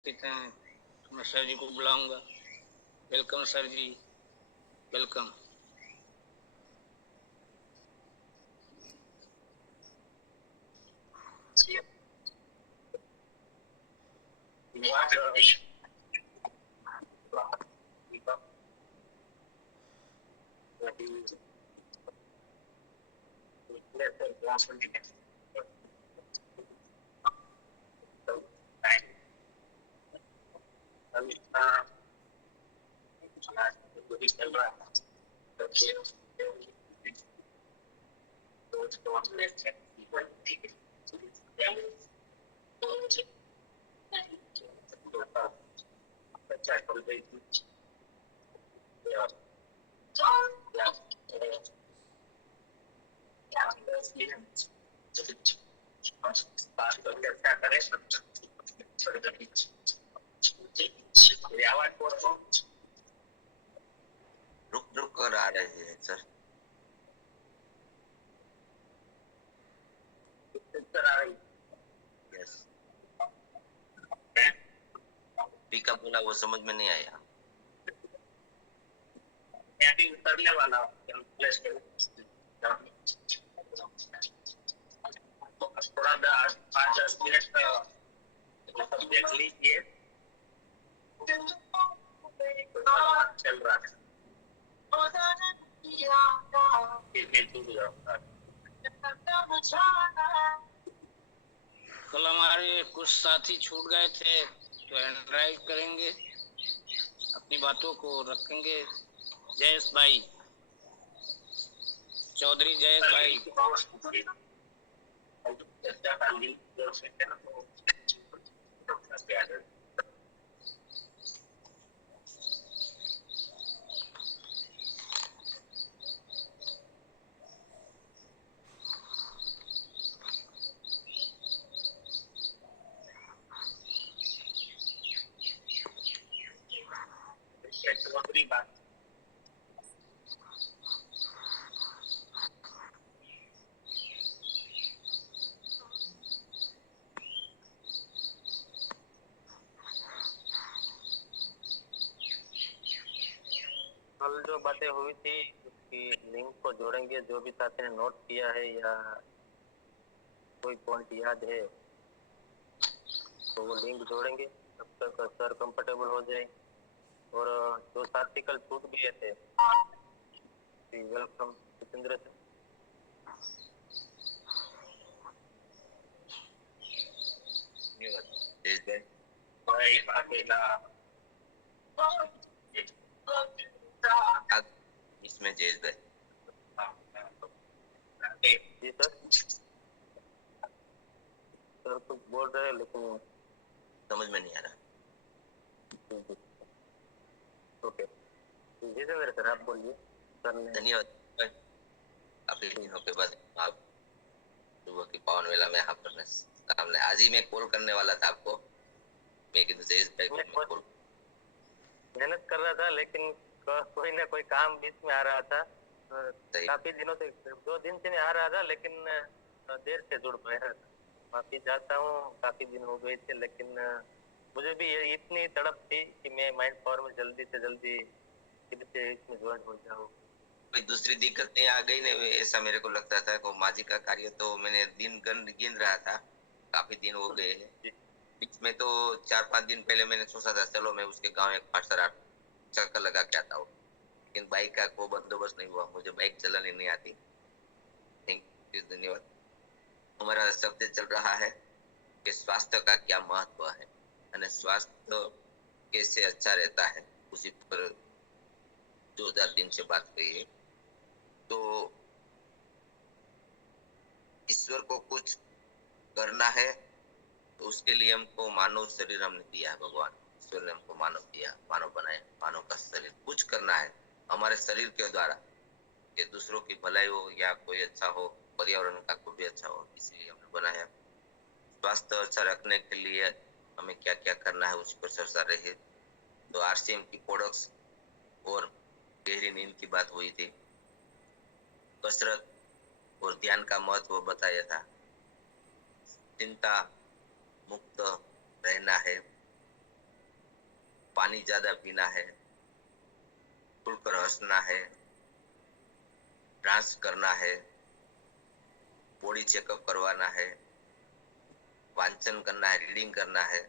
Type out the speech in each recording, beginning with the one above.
उपस्थित हैं, मैं सर जी को बुलाऊंगा। वेलकम सर जी, वेलकम। रुक रुक कर आ रही है सर। यस, पिकअप बोला वो समझ में नहीं आया। उतरने वाला थोड़ा 5-10 मिनट देख लीजिए, चल रहा है। कल हमारे कुछ साथी छूट गए थे, तो हैंड ड्राइव करेंगे, अपनी बातों को रखेंगे। जयेश भाई, चौधरी जयेश भाई। कल जो बातें हुई थी उसकी लिंक को जोड़ेंगे। जो भी साथी ने नोट किया है या कोई पॉइंट याद है तो वो लिंक जोड़ेंगे, तब तक सर कंफर्टेबल हो जाए। और जो साथी कल छूट गए थे, वेलकम जितेंद्र सर। इसमें जेज भाई। जी सर, सर कुछ बोल रहे हैं लेकिन समझ में नहीं आ रहा। ओके, जितेंद्र सर आप बोलिए। सर ने धन्यवाद। काफी दिनों के बाद आप सुबह की पावन वेला में यहाँ पर सामने। आज ही मैं कॉल करने वाला था आपको। मैं जेज भाई को मैं कॉल मेहनत कर रहा था, लेकिन कोई ना कोई काम बीच में आ रहा था। काफी दिनों से, 2 दिन से नहीं आ रहा था, लेकिन देर से जुड़ पाया। माफी चाहता हूँ, काफी दिन हो गए थे, लेकिन मुझे भी ये इतनी तड़प थी कि मैं माइंड पावर में जल्दी से जल्दी इसमें ज्वाइन हो जाऊँ। कोई दूसरी दिक्कत नहीं आ गई नहीं, ऐसा मेरे को लगता था। को माजी का कार्य तो मैंने दिन गिन रहा था, काफी दिन हो गए हैं। बीच में तो 4-5 दिन पहले मैंने सोचा था चलो मैं उसके गांव एक 5-8 चक्कर लगा के आता हूँ, लेकिन बाइक का कोई बंदोबस्त नहीं हुआ। मुझे बाइक चलानी नहीं आती। थैंक यू, धन्यवाद। हमारा शब्द चल रहा है कि स्वास्थ्य का क्या महत्व है और स्वास्थ्य कैसे अच्छा रहता है, उसी पर 2000 दिन से बात हुई है। तो ईश्वर को कुछ करना है तो उसके लिए हमको मानव शरीर हमने दिया है। भगवान ईश्वर ने हमको मानव दिया, मानव बनाया, मानव का शरीर कुछ करना है हमारे शरीर के द्वारा, कि दूसरों की भलाई हो या कोई अच्छा हो, पर्यावरण का कोई भी अच्छा हो, इसलिए हमने बनाया। स्वास्थ्य अच्छा रखने के लिए हमें क्या क्या करना है उसी पर चर्चा रही है। तो आरसीएम की प्रोडक्ट्स और गहरी नींद की बात हुई थी। कसरत और ध्यान का महत्व बताया था। चिंता मुक्त रहना है, पानी ज्यादा पीना है, खुलकर हंसना है, डांस करना है, बॉडी चेकअप करवाना है, वांचन करना है, रीडिंग करना है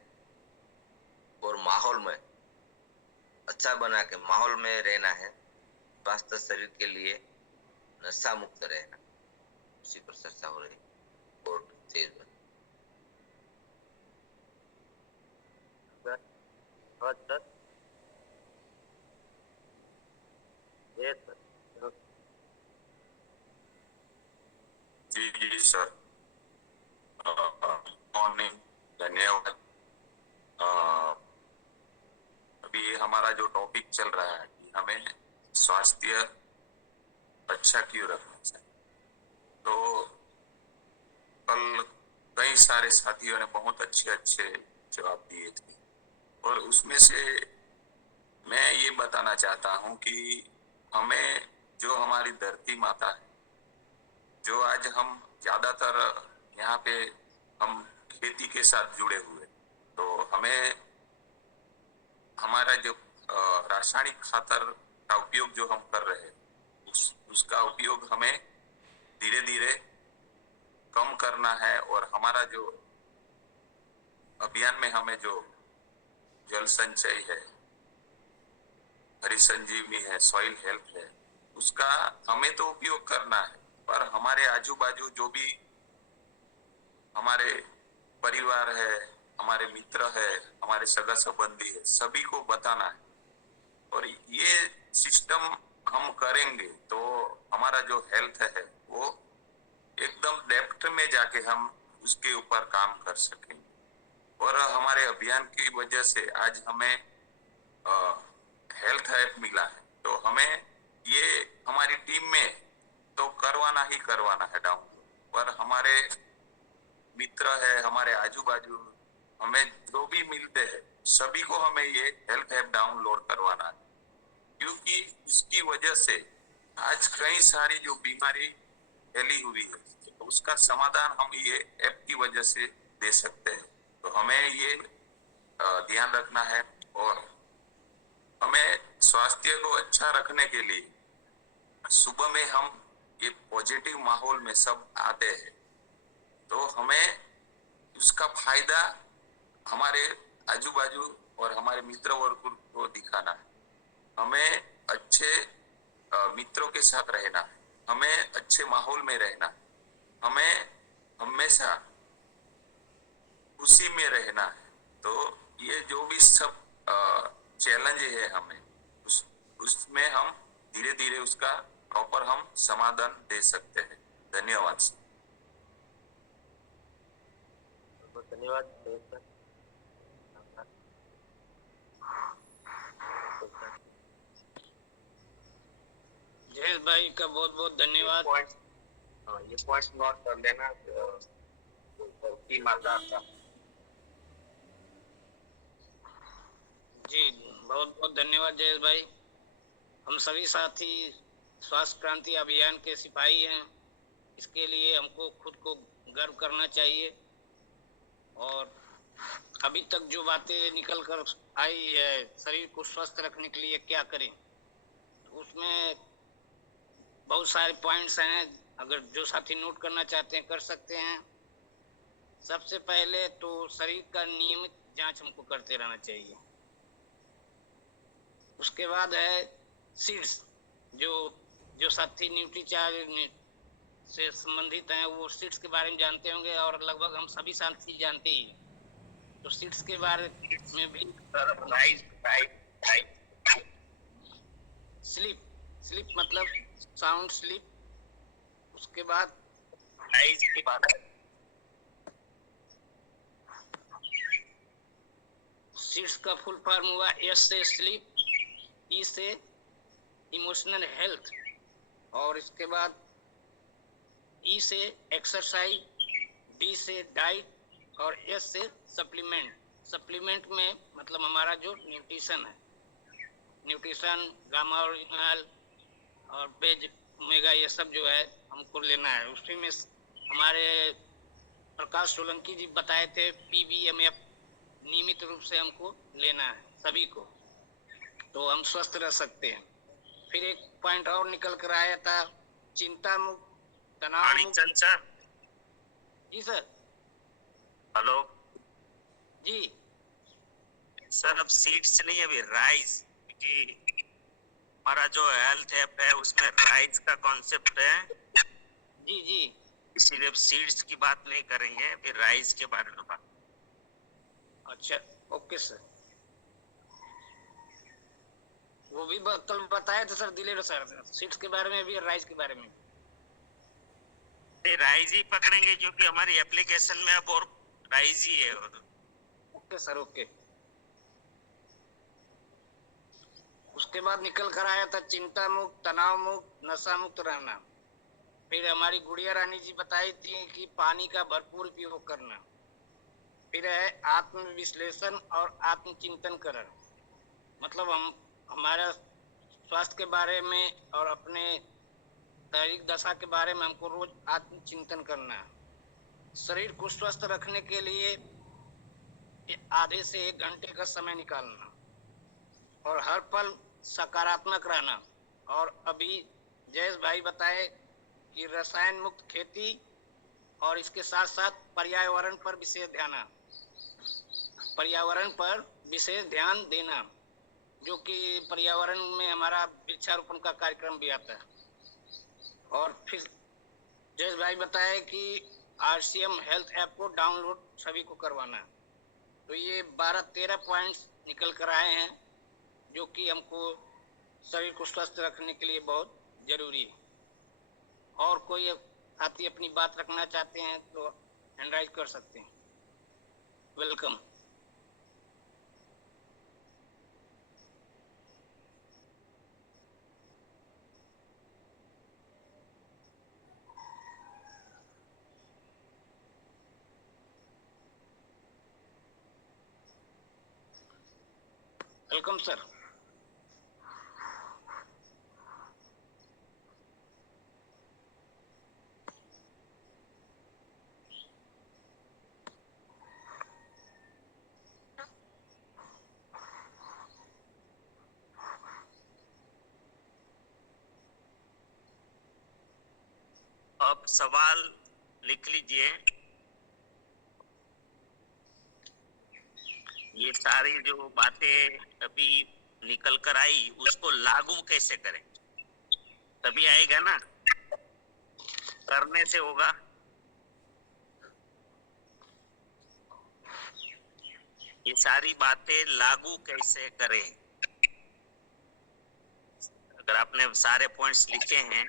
और माहौल में अच्छा बना के माहौल में रहना है। स्वास्थ्य शरीर के लिए नशा मुक्त रहना, उसी पर चर्चा हो रही। और तेज सर ये सर जी जी सर, मॉर्निंग, धन्यवाद। अभी हमारा जो टॉपिक चल रहा है कि हमें स्वास्थ्य अच्छा क्यों रखना चाहिए, तो कल कई सारे साथियों ने बहुत अच्छे जवाब दिए थे और उसमें से मैं ये बताना चाहता हूँ कि हमें जो हमारी धरती माता है, जो आज हम ज्यादातर यहाँ पे हम खेती के साथ जुड़े हुए, तो हमें हमारा जो रासायनिक खातर का उपयोग जो हम कर रहे हैं उसका उपयोग हमें धीरे धीरे कम करना है। और हमारा जो अभियान में हमें जो जल संचय है, हरी संजीवनी है, सॉइल हेल्थ है, उसका हमें तो उपयोग करना है, पर हमारे आजू बाजू जो भी हमारे परिवार है, हमारे मित्र है, हमारे सगा संबंधी है, सभी को बताना है। और ये सिस्टम हम करेंगे तो हमारा जो हेल्थ है वो एकदम डेप्थ में जाके हम उसके ऊपर काम कर सकेंगे। और हमारे अभियान की वजह से आज हमें हेल्थ ऐप मिला है, तो हमें ये हमारी टीम में तो करवाना ही करवाना है डाउनलोड, पर हमारे मित्र है, हमारे आजू बाजू हमें जो भी मिलते हैं सभी को हमें ये हेल्थ ऐप डाउनलोड करवाना है, क्योंकि इसकी वजह से आज कई सारी जो बीमारी फैली हुई है तो उसका समाधान हम ये ऐप की वजह से दे सकते हैं। तो हमें ये ध्यान रखना है और हमें स्वास्थ्य को अच्छा रखने के लिए सुबह में हम ये पॉजिटिव माहौल में सब आते हैं, तो हमें उसका फायदा हमारे आजू बाजू और हमारे मित्र वर्ग को दिखाना है। हमें अच्छे मित्रों के साथ रहना है, हमें अच्छे माहौल में रहना है, हमें हमेशा खुशी में रहना है। तो ये जो भी सब चैलेंज है हमें उसमें हम धीरे धीरे उसका प्रॉपर हम समाधान दे सकते हैं। धन्यवाद सर। धन्यवाद सर। जयेश भाई का बहुत बहुत धन्यवाद। ये पॉइंट नोट कर लेना की मात्रा का। जी बहुत बहुत धन्यवाद जयेश भाई। हम सभी साथी स्वास्थ्य क्रांति अभियान के सिपाही हैं, इसके लिए हमको खुद को गर्व करना चाहिए। और अभी तक जो बातें निकल कर आई है शरीर को स्वस्थ रखने के लिए क्या करें, तो उसमें बहुत सारे पॉइंट्स हैं, अगर जो साथी नोट करना चाहते हैं कर सकते हैं। सबसे पहले तो शरीर का नियमित जांच हमको करते रहना चाहिए। उसके बाद है सीड्स, जो साथी न्यूट्रीचार्ज से संबंधित हैं वो सीड्स के बारे में जानते होंगे और लगभग हम सभी साथी जानते ही। तो सीड्स के बारे में भी स्लीप मतलब साउंड स्लीप। उसके बाद सीड्स का फुल फॉर्म हुआ एस से स्लीप, ई से इमोशनल हेल्थ, और इसके बाद ई से एक्सरसाइज, डी से डाइट और एस से सप्लीमेंट। सप्लीमेंट में मतलब हमारा जो न्यूट्रिशन है, न्यूट्रिशन, गामा ओरिजिनल और बेज ओमेगा, ये सब जो है हमको लेना है। उसी में हमारे प्रकाश सोलंकी जी बताए थे PBMF नियमित रूप से हमको लेना है सभी को। तो हम स्वस्थ रह सकते हैं। फिर एक पॉइंट और निकल कर आया था, चिंता मुक्त, तनाव मुक्त। सर। जी सर। हेलो जी सर, अब सीड्स नहीं, अभी राइस, क्योंकि हमारा जो हेल्थ ऐप है उसमें राइस का कॉन्सेप्ट है, जी जी। इसीलिए अब सीड्स की बात नहीं करेंगे, फिर राइस के बारे में बात। अच्छा, ओके सर। वो भी कल बताया था सर दिलेर सर, सीट्स के बारे में भी और राइस के बारे में। राइस ही पकड़ेंगे क्योंकि हमारी एप्लीकेशन में अब और राइस ही है। Okay sir, okay. उसके बाद निकल कर आया था चिंता मुक्त, तनाव मुक्त, नशा मुक्त रहना। फिर हमारी गुड़िया रानी जी बताई थी कि पानी का भरपूर उपयोग करना। फिर है आत्म विश्लेषण और आत्मचिंतन करण, मतलब हम हमारा स्वास्थ्य के बारे में और अपने शारीरिक दशा के बारे में हमको रोज आत्मचिंतन करना है। शरीर को स्वस्थ रखने के लिए आधे से 1 घंटे का समय निकालना और हर पल सकारात्मक रहना। और अभी जयेश भाई बताए कि रसायन मुक्त खेती और इसके साथ साथ पर्यावरण पर विशेष ध्यान देना, जो कि पर्यावरण में हमारा वृक्षारोपण का कार्यक्रम भी आता है। और फिर जयेश भाई बताए कि RCM हेल्थ ऐप को डाउनलोड सभी को करवाना है। तो ये 12-13 पॉइंट्स निकल कर आए हैं जो कि हमको शरीर को स्वस्थ रखने के लिए बहुत जरूरी है। और कोई साथी अपनी बात रखना चाहते हैं तो हैंड राइज कर सकते हैं। वेलकम। Welcome sir. अब सवाल लिख लीजिए। ये सारी जो बातें अभी निकल कर आई उसको लागू कैसे करें, तभी आएगा ना, करने से होगा। ये सारी बातें लागू कैसे करें, अगर आपने सारे पॉइंट्स लिखे हैं,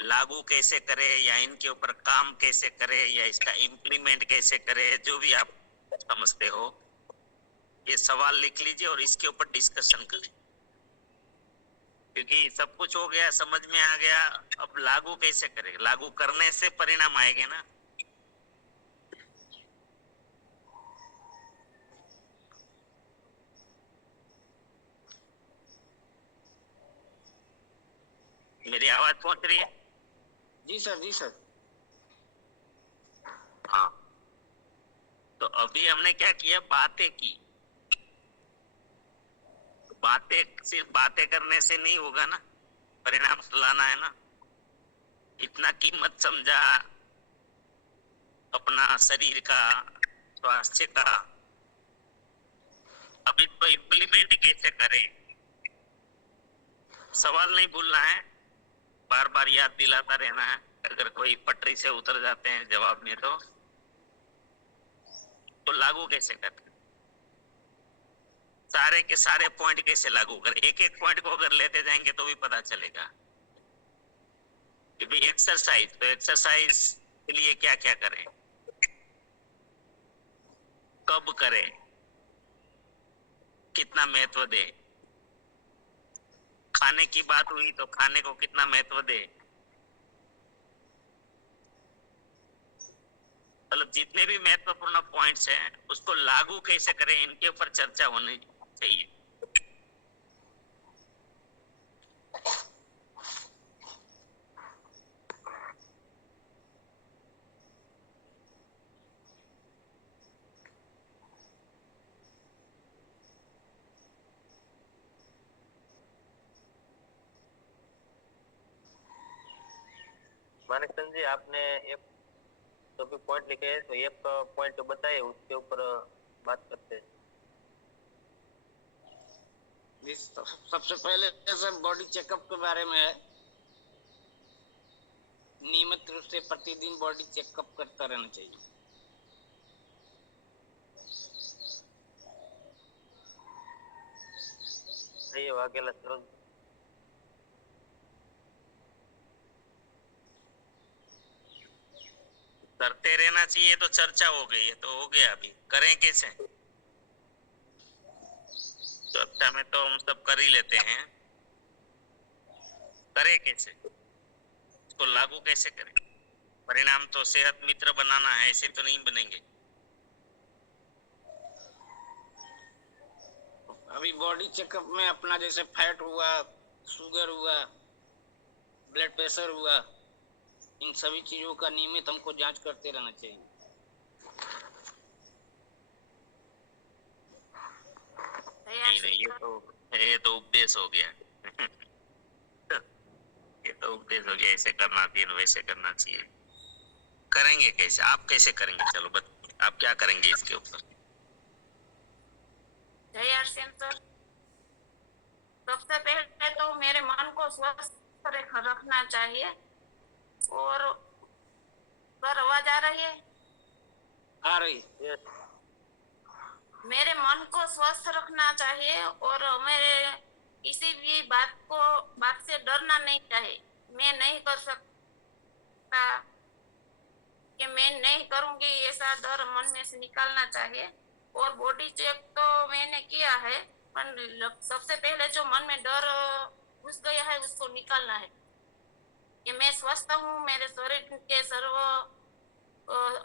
लागू कैसे करें या इनके ऊपर काम कैसे करें या इसका इम्प्लीमेंट कैसे करें, जो भी आप समझते हो, ये सवाल लिख लीजिए और इसके ऊपर डिस्कशन करें। क्योंकि सब कुछ हो गया, समझ में आ गया, अब लागू कैसे करें, लागू करने से परिणाम आएंगे ना। मेरी आवाज पहुंच रही है? जी सर, जी सर। हाँ, तो अभी हमने क्या किया, बातें की। बातें सिर्फ बातें करने से नहीं होगा ना, परिणाम लाना है ना। इतना कीमत समझा अपना शरीर का, स्वास्थ्य का, अब इसको इम्प्लीमेंट कैसे करें, सवाल नहीं भूलना है, बार बार याद दिलाता रहना है। अगर कोई पटरी से उतर जाते हैं जवाब में तो लागू कैसे करें, सारे के सारे पॉइंट कैसे लागू करें। एक एक पॉइंट को अगर लेते जाएंगे तो भी पता चलेगा कि भाई एक्सरसाइज, तो एक्सरसाइज के लिए क्या क्या करें, कब करें, कितना महत्व दे। खाने की बात हुई तो खाने को कितना महत्व दे, मतलब जितने भी महत्वपूर्ण पॉइंट्स हैं उसको लागू कैसे करें, इनके ऊपर चर्चा होनी चाहिए। मानिक जी, आपने एक जो भी पॉइंट लिखे हैं तो एक पॉइंट बताइए, उसके ऊपर बात करते हैं। सबसे पहले सर बॉडी चेकअप के बारे में है। नियमित रूप से प्रतिदिन बॉडी चेकअप करता रहना चाहिए। ये वाकेला सरोज। करते रहना चाहिए तो चर्चा हो गई है, तो हो गया। अभी करें कैसे? चर्चा में तो हम सब कर ही लेते हैं, करें कैसे? इसको लागू कैसे करें? परिणाम तो सेहत मित्र बनाना है, ऐसे तो नहीं बनेंगे। अभी बॉडी चेकअप में अपना जैसे फैट हुआ, शुगर हुआ, ब्लड प्रेशर हुआ, इन सभी चीजों का नियमित हमको जांच करते रहना चाहिए। नहीं, ये तो उपदेश हो गया। ये तो उपदेश हो गया, ऐसे करना चाहिए, वैसे करना चाहिए। करेंगे कैसे? आप कैसे करेंगे? चलो आप क्या करेंगे इसके ऊपर? जय सेन सर, सबसे पहले तो मेरे मन को स्वस्थ रखना चाहिए। और सर आवाज आ रही है? आ रही। यस। मेरे मन को स्वस्थ रखना चाहिए और मेरे किसी भी बात से डरना नहीं चाहिए। मैं नहीं कर सकता कि मैं नहीं करूंगी, ऐसा डर मन में से निकालना चाहिए। और बॉडी चेक तो मैंने किया है, पर सबसे पहले जो मन में डर घुस गया है उसको निकालना है कि मैं स्वस्थ हूँ, मेरे शरीर के सर्व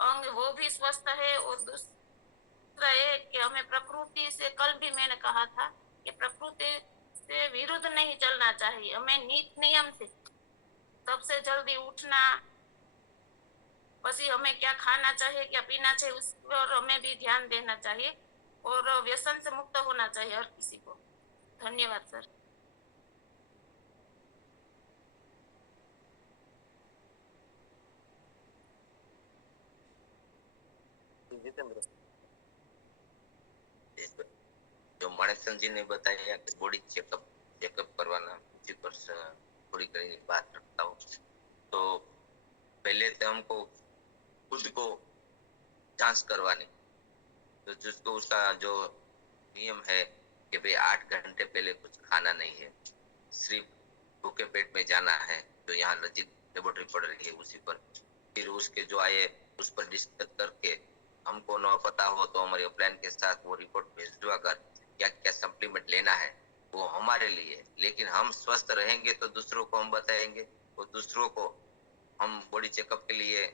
अंग वो भी स्वस्थ है। और दूसरा है कि हमें प्रकृति से, कल भी मैंने कहा था कि प्रकृति से विरुद्ध नहीं चलना चाहिए। हमें नीति नियम से सबसे जल्दी उठना, बस हमें क्या खाना चाहिए, क्या पीना चाहिए, उस पर हमें भी ध्यान देना चाहिए। और व्यसन से मुक्त होना चाहिए हर किसी को। धन्यवाद सर। जितेंद्र। जो माणिक जी ने बताया कि बॉडी चेकअप करवाना, उसी पर थोड़ी कहीं बात रखता हूँ। तो पहले तो हमको खुद को जांच करवानी, तो जिसको उसका जो नियम है कि भाई 8 घंटे पहले कुछ खाना नहीं है, सिर्फ भूखे पेट में जाना है। तो यहाँ नजीक लेबोरेटरी पड़ रही है, उसी पर फिर उसके जो आए उस पर डिस्कस करके, हमको न पता हो तो हमारे प्लान के साथ वो रिपोर्ट भिजवा कर क्या क्या सप्लीमेंट लेना है वो हमारे लिए। लेकिन हम स्वस्थ रहेंगे तो दूसरों को हम बताएंगे, और दूसरों को हम बॉडी चेकअप के लिए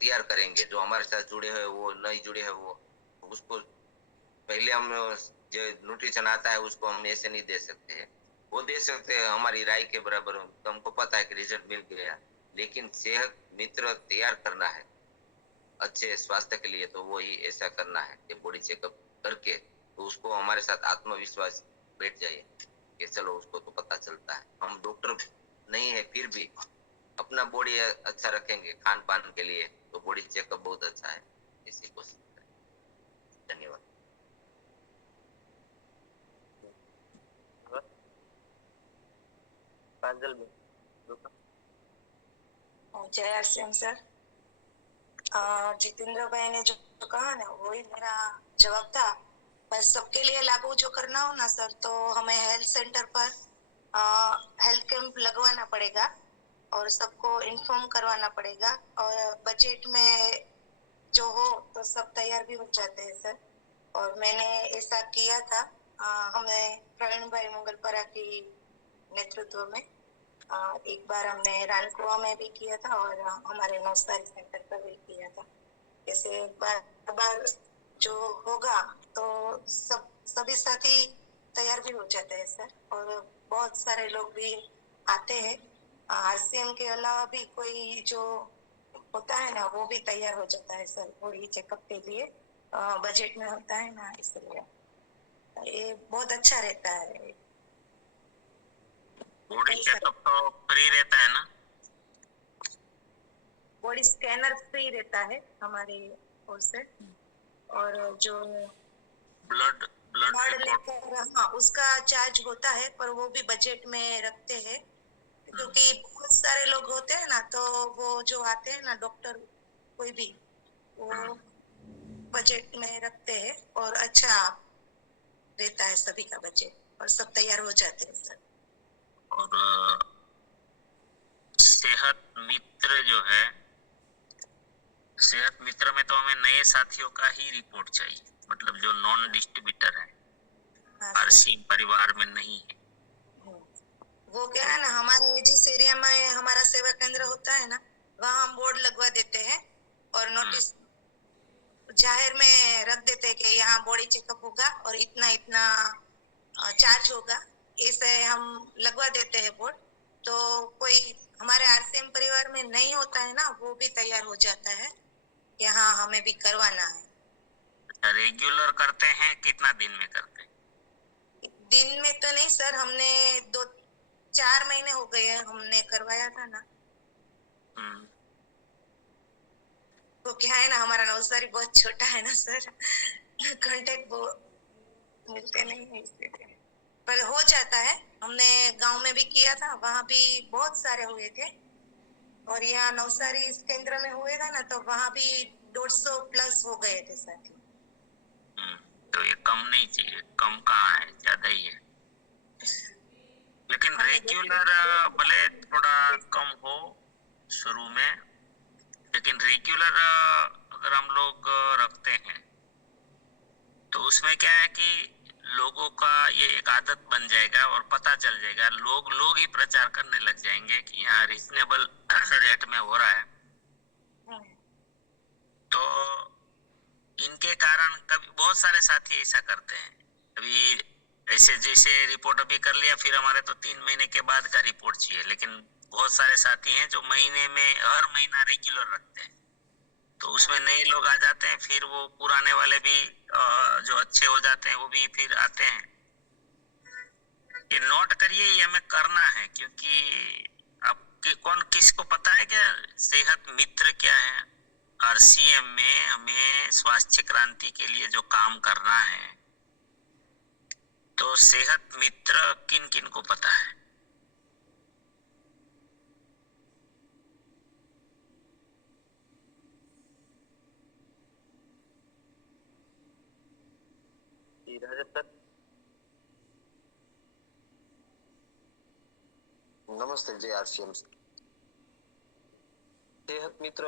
तैयार करेंगे। जो हमारे साथ जुड़े हैं वो नहीं जुड़े हैं, वो उसको पहले हम जो न्यूट्रिशन आता है उसको हम ऐसे नहीं दे सकते हैं। वो दे सकते हैं हमारी राय के बराबर, तो हमको पता है कि रिजल्ट मिल गया। लेकिन सेहत मित्र तैयार करना है अच्छे स्वास्थ्य के लिए, तो वो ही ऐसा करना है कि बॉडी चेकअप करके तो उसको हमारे साथ आत्मविश्वास बैठ जाए कि चलो उसको तो पता चलता है। हम डॉक्टर नहीं है, फिर भी अपना बॉडी अच्छा रखेंगे खान पान के लिए, तो बॉडी चेकअप बहुत अच्छा है। इसी कोशिश करें। धन्यवाद। काजल में जय श्याम सर, जितेंद्र भाई ने जो कहा ना वही मेरा जवाब था। बस सबके लिए लागू जो करना हो ना सर, तो हमें हेल्थ सेंटर पर हेल्थ कैंप लगवाना पड़ेगा और सबको इन्फॉर्म करवाना पड़ेगा। और बजट में जो हो तो सब तैयार भी हो जाते हैं सर। और मैंने ऐसा किया था, हमें प्रवीण भाई मंगलपरा की नेतृत्व में एक बार हमने रानकुआ में भी किया था और हमारे नौसारी सेंटर पर भी किया था। जैसे बार जो होगा तो सभी साथी तैयार भी हो जाते हैं सर, और बहुत सारे लोग भी आते हैं। आरसीएम के अलावा भी कोई जो होता है ना वो भी तैयार हो जाता है सर, बॉडी चेकअप के लिए बजट में होता है ना, इसलिए ये बहुत अच्छा रहता है। बॉडी चेकअप तो फ्री रहता है ना? बॉडी स्कैनर फ्री रहता है हमारे ओर से, और जो ब्लड ब्लड रिपोर्ट लेकर, हाँ, उसका चार्ज होता है, पर वो भी बजट में रखते हैं, क्योंकि बहुत सारे लोग होते हैं ना, तो वो जो आते हैं ना डॉक्टर कोई भी, वो बजट में रखते हैं, और अच्छा रहता है सभी का बजट, और सब तैयार हो जाते हैं सर। और सेहत मित्र जो है, सेहत मित्र में तो हमें नए साथियों का ही रिपोर्ट चाहिए, मतलब जो नॉन डिस्ट्रीब्यूटर है, हाँ, आरसी परिवार में नहीं है। वो क्या है ना, हमारे जिस एरिया में हमारा सेवा केंद्र होता है ना, वहाँ हम बोर्ड लगवा देते हैं और नोटिस जाहिर में रख देते हैं कि यहाँ बॉडी चेकअप होगा और इतना इतना चार्ज होगा, इसे हम लगवा देते हैं बोर्ड। तो कोई हमारे आरसीएम परिवार में नहीं होता है ना, वो भी तैयार हो जाता है कि हाँ हमें भी करवाना है। रेगुलर करते हैं, कितना दिन में करते हैं? दिन में तो नहीं सर, हमने 2-4 महीने हो गए हैं, हमने करवाया था ना। तो क्या है ना, हमारा नवसारी बहुत छोटा है ना सर, कांटेक्ट वो मिलते नहीं है इसलिए, पर हो जाता है। हमने गांव में भी किया था, वहाँ भी बहुत सारे हुए थे, और यहाँ नवसारी इस केंद्र में हुए था ना, तो वहाँ भी 150 प्लस हो गए थे साथी। तो ये कम नहीं चाहिए, कम कहाँ है, ज्यादा ही है। लेकिन रेगुलर भले थोड़ा कम हो शुरू में, लेकिन रेगुलर अगर हम लोग रखते हैं तो उसमें क्या है कि लोगों का ये एक आदत बन जाएगा और पता चल जाएगा, लोग ही प्रचार करने लग जाएंगे कि यहाँ रीजनेबल रेट में हो रहा है। तो इनके कारण कभी बहुत सारे साथी ऐसा करते हैं, अभी ऐसे जैसे रिपोर्ट अभी कर लिया, फिर हमारे तो 3 महीने के बाद का रिपोर्ट चाहिए, लेकिन बहुत सारे साथी हैं जो महीने में हर महीना रेगुलर रखते हैं, तो उसमें नए लोग आ जाते हैं, फिर वो पुराने वाले भी जो अच्छे हो जाते हैं वो भी फिर आते हैं। ये नोट करिए, ये हमें करना है, क्योंकि आपके कौन किसको पता है क्या सेहत मित्र क्या है? आरसीएम में हमें स्वास्थ्य क्रांति के लिए जो काम करना है, तो सेहत मित्र किन किन को पता है? नमस्ते जी आरसीएम। सेहत मित्र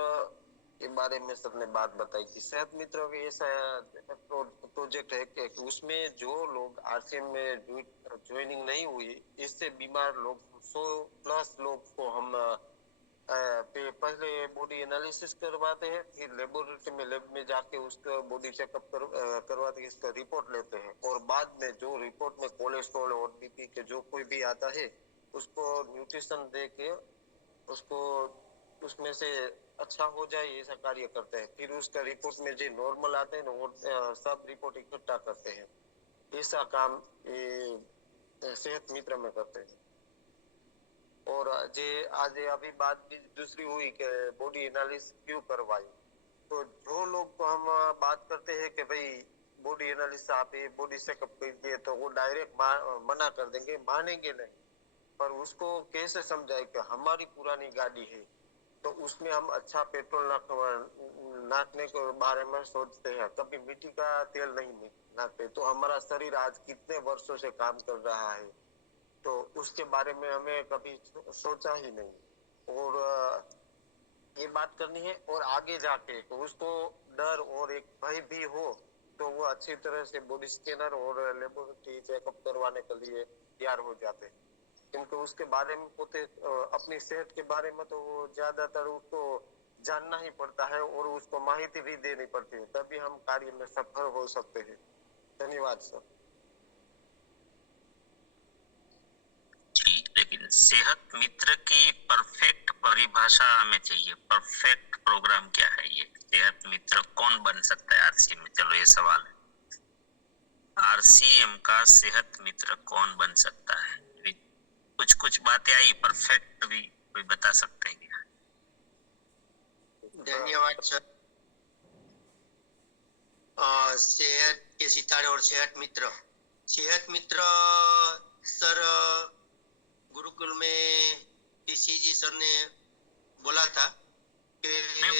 के बारे में सबने बात बताई कि सेहत मित्र का ऐसा प्रोजेक्ट है कि उसमें जो लोग आरसीएम में ज्वाइनिंग नहीं हुई, इससे बीमार लोग 100 प्लस लोग को हम पहले बॉडी एनालिसिस करवाते हैं, फिर लेबोरेटरी में लैब में जाके उसका बॉडी चेकअप करवाते हैं, इसका रिपोर्ट लेते हैं, और बाद में जो रिपोर्ट में कोलेस्ट्रॉल और बीपी के जो कोई भी आता है उसको न्यूट्रिशन दे के उसको उसमें से अच्छा हो जाए, ऐसा कार्य करते हैं। फिर उसका रिपोर्ट में जो नॉर्मल आते हैं ना, वो सब रिपोर्ट इकट्ठा करते हैं। ऐसा काम सेहत मित्र में करते हैं। और जे आज अभी बात दूसरी हुई कि बॉडी एनालिसिस क्यों करवाई, तो जो लोग को हम बात करते हैं कि भाई बॉडी एनालिसिस आप ये बॉडी चेकअप कीजिए, तो वो डायरेक्ट मना कर देंगे, मानेंगे नहीं। पर उसको कैसे समझाए कि हमारी पुरानी गाड़ी है, तो उसमें हम अच्छा पेट्रोल नाखने के बारे में सोचते हैं, कभी मिट्टी का तेल नहीं नाखते। तो हमारा शरीर आज कितने वर्षों से काम कर रहा है, तो उसके बारे में हमें कभी सोचा ही नहीं। और ये बात करनी है, और आगे जाके तो उसको डर और एक भय भी हो, तो वो अच्छी तरह से बॉडी स्कैनर और लेबोरेटरी चेकअप करवाने के लिए तैयार हो जाते हैं, क्योंकि उसके बारे में पोते अपनी सेहत के बारे में तो वो ज्यादातर उसको जानना ही पड़ता है और उसको माहिती भी देनी पड़ती है, तभी हम कार्य में सफल हो सकते हैं। धन्यवाद सर। लेकिन सेहत मित्र की परफेक्ट परिभाषा हमें चाहिए, परफेक्ट प्रोग्राम क्या है? ये सेहत मित्र कौन बन सकता है आरसीएम में? चलो ये सवाल है, आरसीएम का सेहत मित्र कौन बन सकता है? कुछ बातें आई, परफेक्ट भी कोई बता सकते हैं क्या? धन्यवाद सर। सेहत के सितारे और सेहत मित्र सर, गुरुकुल में टीसीजी सर ने बोला था कि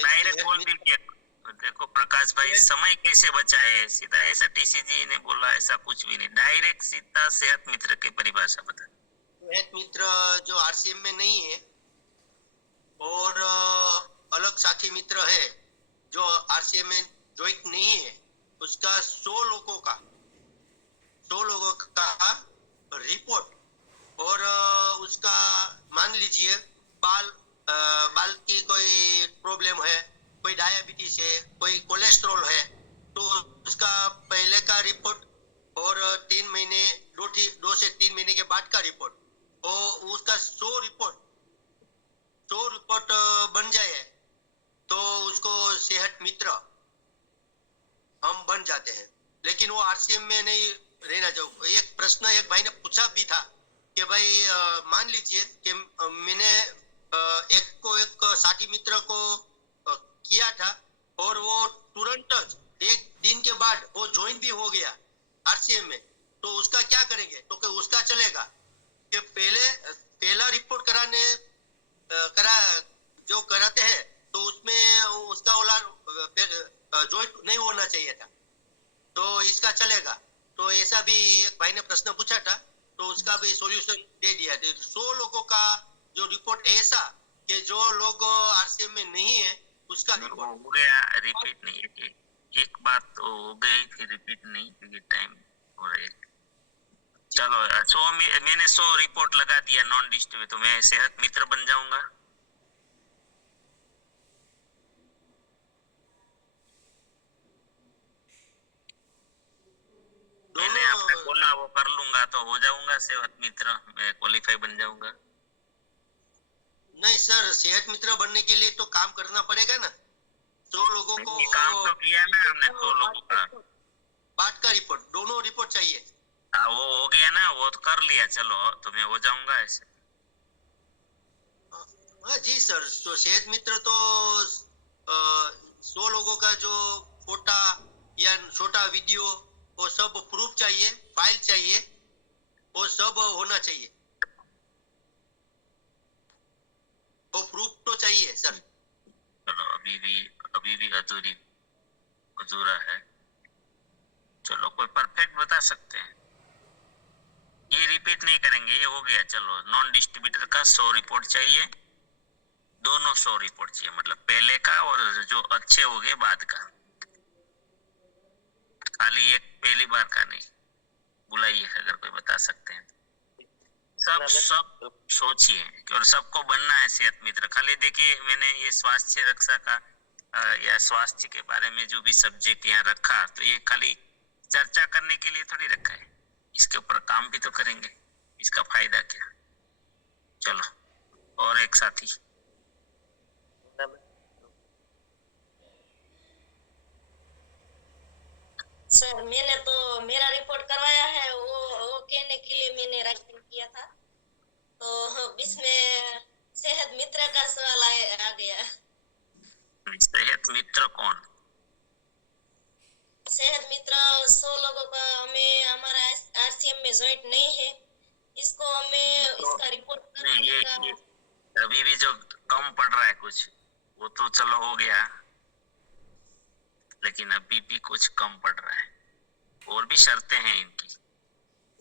डायरेक्ट बोल दीजिए। देखो प्रकाश भाई, समय कैसे बचाए, सीधा ऐसा टीसीजी ने बोला ऐसा कुछ भी नहीं, डायरेक्ट सीधा सेहत मित्र की परिभाषा बता। सेहत मित्र जो आरसीएम में नहीं है और अलग साथी मित्र है जो आरसीएम में ज्वाइन नहीं है, उसका 100 लोगों का रिपोर्ट और उसका मान लीजिए बाल की कोई प्रॉब्लम है, कोई डायबिटीज है, कोई कोलेस्ट्रॉल है, तो उसका पहले का रिपोर्ट और 3 महीने 2 से 3 महीने के बाद का रिपोर्ट, और उसका 100 रिपोर्ट बन जाए तो उसको सेहत मित्र हम बन जाते हैं। लेकिन वो आरसीएम में नहीं रहना चाहिए। एक प्रश्न एक भाई ने पूछा भी था कि भाई मान लीजिए कि मैंने एक साथी मित्र को किया था और वो तुरंत 1 दिन के बाद वो ज्वाइन भी हो गया आरसीएम में, तो उसका क्या करेंगे? तो क्या उसका चलेगा कि पहला रिपोर्ट जो कराते हैं तो उसमें उसका वाला ज्वाइन नहीं होना चाहिए था, तो इसका चलेगा? तो ऐसा भी एक भाई ने प्रश्न पूछा था, तो उसका भी सॉल्यूशन दे दिया। 100 लोगों का जो रिपोर्ट ऐसा कि जो लोग आरसीएम में नहीं है उसका रिपोर्ट हो गया, रिपीट नहीं है। एक बात तो हो गई थी, रिपीट नहीं, क्योंकि टाइम हो रहा है। चलो 100 मैंने 100 रिपोर्ट लगा दिया नॉन डिस्ट्रीब्यूट, तो मैं सेहत मित्र बन जाऊंगा। मैंने आपने बोला वो कर लूंगा तो हो जाऊंगा सेहत मित्र, मैं क्वालिफाई बन जाऊंगा। नहीं सर, सेहत मित्र बनने के लिए तो काम करना पड़ेगा ना। 100 लोगों को काम तो किया ना हमने, 100 लोगों का बाद का रिपोर्ट, दोनों रिपोर्ट चाहिए। हाँ वो हो गया ना, वो तो कर लिया, चलो तो मैं हो जाऊंगा ऐसे। हाँ जी सर, तो सेहत मित्र तो 100 लोगों का जो फोटा या छोटा वीडियो वो सब प्रूफ चाहिए, फाइल चाहिए, वो सब होना चाहिए, वो प्रूफ तो चाहिए सर। चलो अभी भी अधूरा है। चलो कोई परफेक्ट बता सकते हैं? ये रिपीट नहीं करेंगे, ये हो गया। चलो नॉन डिस्ट्रीब्यूटर का 100 रिपोर्ट चाहिए, दोनों 100 रिपोर्ट चाहिए, मतलब पहले का और जो अच्छे हो गए बाद का, खाली एक पहली बार का नहीं। बुलाइए अगर कोई बता सकते हैं। सब सोचिए और सबको बनना है सेहत मित्र। खाली देखिए मैंने ये स्वास्थ्य रक्षा का या स्वास्थ्य के बारे में जो भी सब्जेक्ट यहाँ रखा, तो ये खाली चर्चा करने के लिए थोड़ी रखा है, इसके ऊपर काम भी तो करेंगे। इसका फायदा क्या? चलो और एक साथी। सर मैंने तो मेरा रिपोर्ट करवाया है, वो कहने के लिए मैंने राइटिंग किया था, तो बीच में सेहत मित्र का सवाल आ गया। सेहत मित्र कौन? सेहत मित्र 100 लोगों का हमें हमारा आरसीएम में ज्वाइन नहीं है, इसको हमें इसका रिपोर्ट कराने का। अभी भी जो कम पड़ रहा है कुछ, वो तो चलो हो गया, लेकिन अभी भी कुछ कम पड़ रहा है, और भी शर्तें हैं इनकी।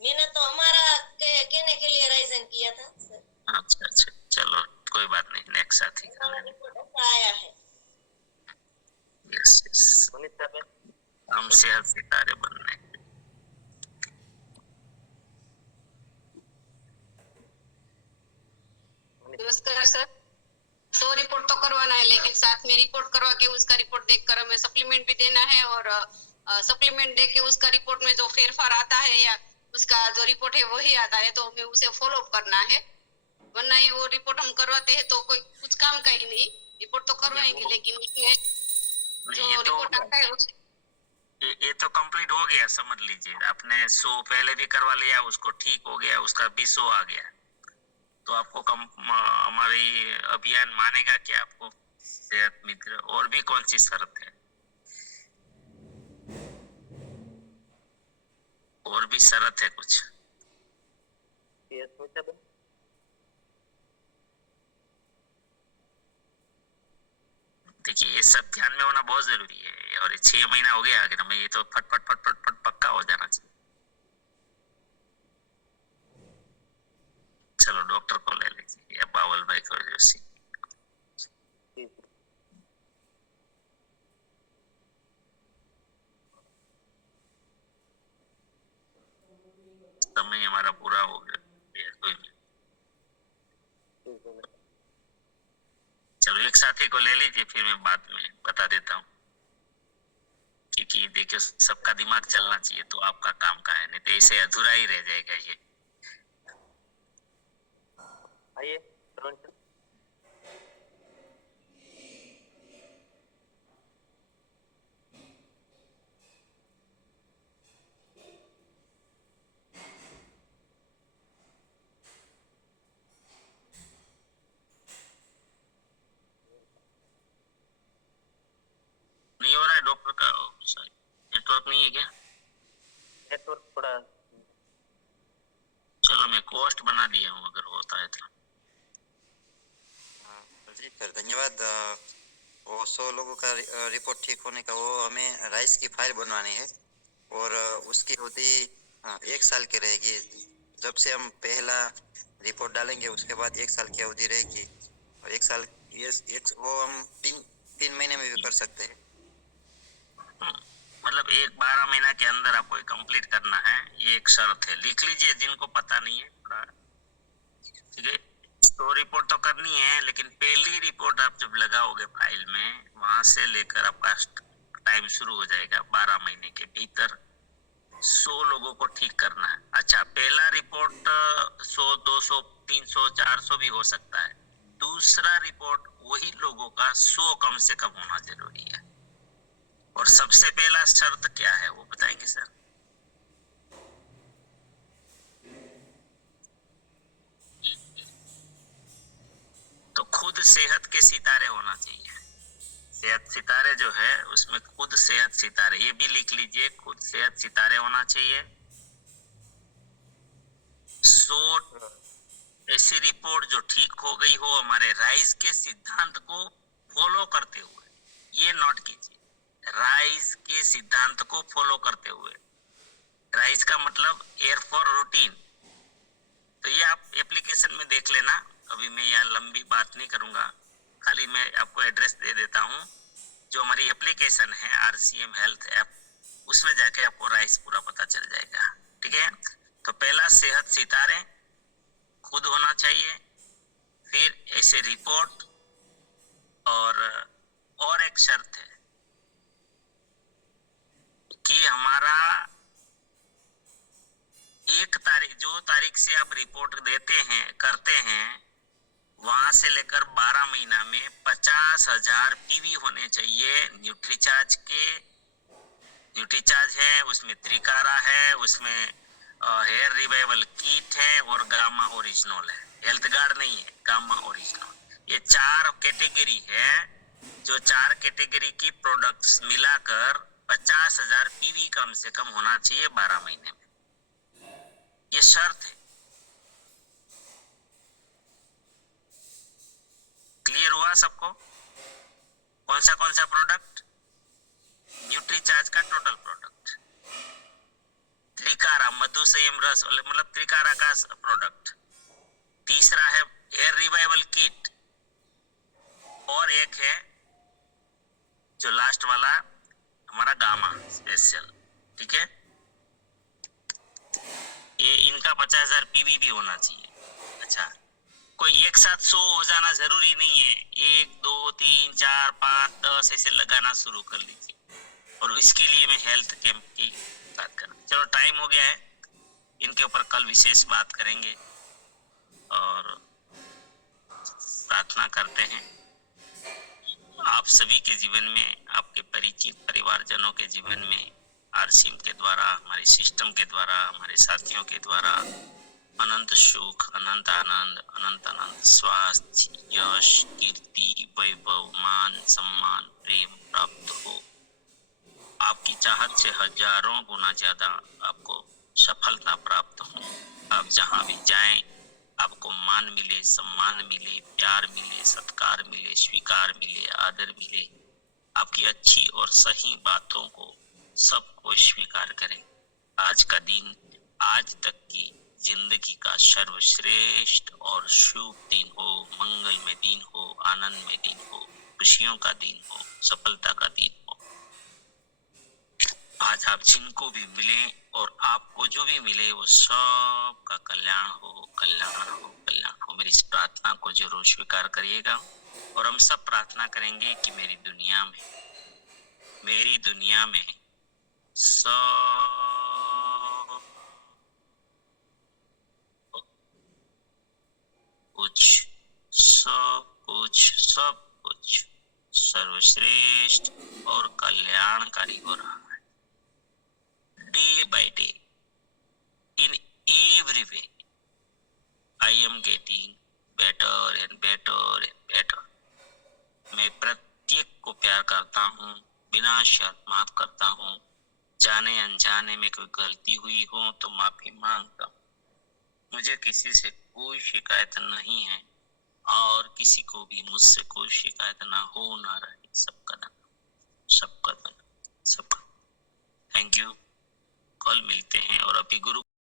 मैंने तो हमारा कहने के लिए राइजन किया था सर। अच्छा चलो कोई बात नहीं, नेक्स्ट साथी रिपोर्ट अच्छा आया है। यस हम सेहत सितारे बन रहे हैं। नमस्कार सर, 100 रिपोर्ट तो करवाना है, लेकिन साथ में रिपोर्ट करवा के उसका रिपोर्ट देखकर हमें सप्लीमेंट भी देना है, और सप्लीमेंट दे के उसका रिपोर्ट में जो फेरफार आता है या उसका जो रिपोर्ट है वही आता है, तो हमें उसे फॉलो अप करना है। वरना ये वो रिपोर्ट हम करवाते हैं तो कोई कुछ काम का ही नहीं। रिपोर्ट तो करवाएंगे लेकिन उसमें जो रिपोर्ट आता है ये तो कंप्लीट हो गया, समझ लीजिए। आपने 100 पहले भी करवा लिया, उसको ठीक हो गया, उसका भी 100 आ गया, तो आपको हमारी अभियान मानेगा क्या? आपको सेहत मित्र, और भी कौन सी शर्त है? और भी शर्त है कुछ? देखिए ये सब ध्यान में होना बहुत जरूरी है, और 6 महीना हो गया आगे में, ये तो फट फट फट फट फट पक्का हो जाना चाहिए। चलो डॉक्टर को ले लीजिए, या बावल भाई को जोशी। समय हमारा पूरा हो गया। चलो एक साथी को ले लीजिए, फिर मैं बाद में बता देता हूँ, क्योंकि देखिए सबका दिमाग चलना चाहिए, तो आपका काम का है, नहीं तो ऐसे अधूरा ही रह जाएगा ये। आइए नहीं हो रहा है डॉक्टर का, नेटवर्क नहीं है क्या? नेटवर्क थोड़ा, चलो मैं कॉस्ट बना दिया हूँ, अगर होता है तो। जी सर धन्यवाद। वो 100 लोगों का रिपोर्ट ठीक होने का, वो हमें राइस की फाइल बनवानी है, और उसकी अवधि 1 साल की रहेगी। जब से हम पहला रिपोर्ट डालेंगे उसके बाद 1 साल की अवधि रहेगी, और 1 साल वो हम 3 महीने में भी कर सकते हैं। मतलब 12 महीना के अंदर आपको कंप्लीट करना है, ये एक शर्त है, लिख लीजिए जिनको पता नहीं है। ठीक है, तो रिपोर्ट तो करनी है, लेकिन पहली रिपोर्ट आप जब लगाओगे फाइल में, वहां से लेकर आपका टाइम शुरू हो जाएगा। 12 महीने के भीतर 100 लोगों को ठीक करना है। अच्छा, पहला रिपोर्ट 100, 200, 300, 400 भी हो सकता है। दूसरा रिपोर्ट वही लोगों का 100 कम से कम होना जरूरी है। और सबसे पहला शर्त क्या है वो बताएंगे सर? तो खुद सेहत के सितारे होना चाहिए। सेहत सितारे जो है उसमें खुद सेहत सितारे, ये भी लिख लीजिए, खुद सेहत सितारे होना चाहिए। 100 ऐसी रिपोर्ट जो ठीक हो गई हो हमारे राइज के सिद्धांत को फॉलो करते हुए, ये नोट कीजिए, राइज के सिद्धांत को फॉलो करते हुए। राइज का मतलब एयर फॉर रूटीन, तो ये आप एप्लीकेशन में देख लेना। अभी मैं यहाँ लंबी बात नहीं करूंगा, खाली मैं आपको एड्रेस दे देता हूँ। जो हमारी एप्लीकेशन है RCM हेल्थ ऐप, उसमें जाके आपको राइज पूरा पता चल जाएगा। ठीक है, तो पहला सेहत सितारे खुद होना चाहिए, फिर ऐसे रिपोर्ट, और एक शर्त है कि हमारा 1 तारीख, जो तारीख से आप रिपोर्ट देते हैं करते हैं, वहां से लेकर 12 महीना में 50,000 PV होने चाहिए न्यूट्रीचार्ज के। न्यूट्रीचार्ज है, उसमें त्रिकारा है, उसमें हेयर रिवाइवल किट है, और गामा ओरिजिनल है। हेल्थ गार्ड नहीं है, गामा ओरिजिनल। ये 4 कैटेगरी है, जो 4 कैटेगरी की प्रोडक्ट्स मिलाकर 50,000 PV कम से कम होना चाहिए 12 महीने में, ये शर्त है। क्लियर हुआ सबको? कौन सा प्रोडक्ट? न्यूट्रीचार्ज का टोटल प्रोडक्ट, त्रिकारा मधु संयम रस, मतलब त्रिकारा का प्रोडक्ट, तीसरा है हेयर रिवाइवल किट, और एक है जो लास्ट वाला हमारा गामा स्पेशल। ठीक है, ये इनका 50,000 PV भी होना चाहिए। अच्छा, कोई एक साथ 100 हो जाना जरूरी नहीं है, 1, 2, 3, 4, 5, 10 ऐसे लगाना शुरू कर लीजिए, और इसके लिए मैं हेल्थ कैंप की बात कर। चलो टाइम हो गया है, इनके ऊपर कल विशेष बात करेंगे, और प्रार्थना करते हैं आप सभी के जीवन में, आपके परिचित परिवारजनों के जीवन में RCM के द्वारा, हमारे सिस्टम के द्वारा, हमारे साथियों के द्वारा अनंत सुख, अनंत आनंद, अनंत अनंत स्वास्थ्य, यश, कीर्ति, वैभव, मान, सम्मान, प्रेम प्राप्त हो। आपकी चाहत से हजारों गुना ज्यादा आपको सफलता प्राप्त हो। आप जहां भी जाएं आपको मान मिले, सम्मान मिले, प्यार मिले, सत्कार मिले, स्वीकार मिले, आदर मिले। आपकी अच्छी और सही बातों को सबको स्वीकार करें। आज का दिन आज तक की जिंदगी का सर्वश्रेष्ठ और शुभ दिन हो, मंगलमय दिन हो, आनंदमय दिन हो, खुशियों का दिन हो, सफलता का दिन हो। आज आप जिनको भी मिले और आपको जो भी मिले वो सब का कल्याण हो, कल्याण हो, कल्याण हो। मेरी इस प्रार्थना को जरूर स्वीकार करिएगा और हम सब प्रार्थना करेंगे कि मेरी दुनिया में सब कुछ सर्वश्रेष्ठ और कल्याणकारी हो रहा है। Day by day in every way I am getting better and better and better. मैं प्रत्येक को प्यार करता हूँ, बिना शर्त माफ करता हूँ। जाने अनजाने में कोई गलती हुई हो तो माफी मांगता हूँ। मुझे किसी से कोई शिकायत नहीं है और किसी को भी मुझसे कोई शिकायत ना हो ना रहे। सबका थैंक यू। कल मिलते हैं और अभी गुरु